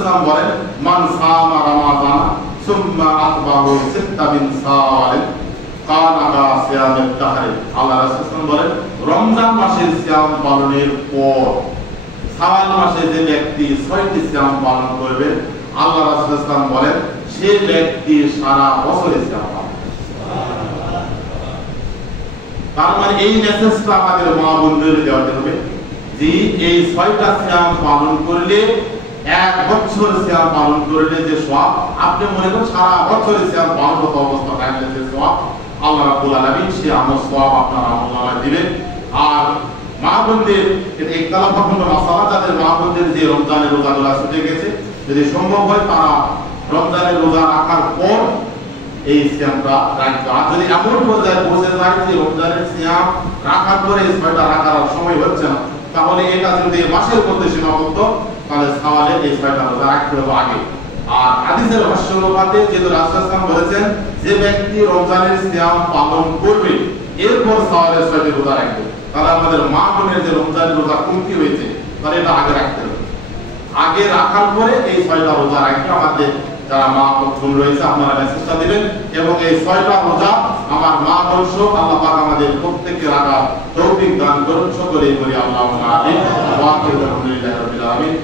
সাল্লাল্লাহু বলেন মান সামা রমাদান সুম্মা আতবাহু সিত্তা মিন শাওয়াল কানা কা সিয়ামিত দাহর। আল্লাহ রাসূল সাল্লাল্লাহু বলেন রমজান মাসের সিয়াম পালনের পর শাওয়াল মাসে যে ব্যক্তি 6টি সিয়াম পালন করবে আল্লাহ রাসূল সাল্লাল্লাহু বলেন সে ব্যক্তি সারা বছরে সিয়াম পালন করবে। তার মানে এই মেসেজটা আমাদের মা বোনদের দেওয়া হবে যে এই 6টা সিয়াম পালন করলে 1 বছর সিয়াম পালন করলে যে সওয়াব, আপনি মনে করেন সারা বছর সিয়াম পালনরত অবস্থা থাকলে যে সওয়াব আল্লাহ রাব্বুল আলামিন সে আমল সওয়াব আপনার আমলনামায় দিবেন। আর মা বোনদের এটা ইখতিলাফপূর্ণ মাসালা, যাদের মা বোনদের যে রমজানের রোজাগুলো ছুটে গেছে যদি সম্ভব হয় তারা রমজানের রোজা রাখার পর এই সিয়ামটা রাখবে। আর যদি এমন পর্যায়ে পৌঁছে যায় যে রমজানের সিয়াম রাখার পরে 6টা রাখার সময় হচ্ছে না, তাহলে এটা যদি মাসের মধ্যে সীমাবদ্ধ তাহলে শাওয়ালের এই 6টা রোজা রাখতে হবে আগে। আর হাদিসের ভাষ্য অনুপাতে যেহেতু রাসূল সাল্লাল্লাহু আলাইহি ওয়াসাল্লাম বলেছেন যে ব্যক্তি রমজানের সিয়াম পালন করবে এরপর শাওয়ালের 6টি রোজা রাখবে, তাহলে আমাদের মা বোনের যে রমজানের রোজা কমতি হয়েছে তাহলে এটা আগে রাখতে হবে। আগে রাখার পরে এই 6টা রোজা রাখবে। আমাদের যারা মা বোন রয়েছে আপনারা মেসেজটা দিবেন এবং এই 6টা রোজা আমার মা বোন সহ আল্লাহ পাক আমাদের প্রত্যেককে রাখার তৌফিক দান করুন। সকলেই বলি আল্লাহুম্মা আমিন। ওয়া আখিরু দাওয়ানা আলহামদুলিল্লাহি রাব্বিল আলামিন।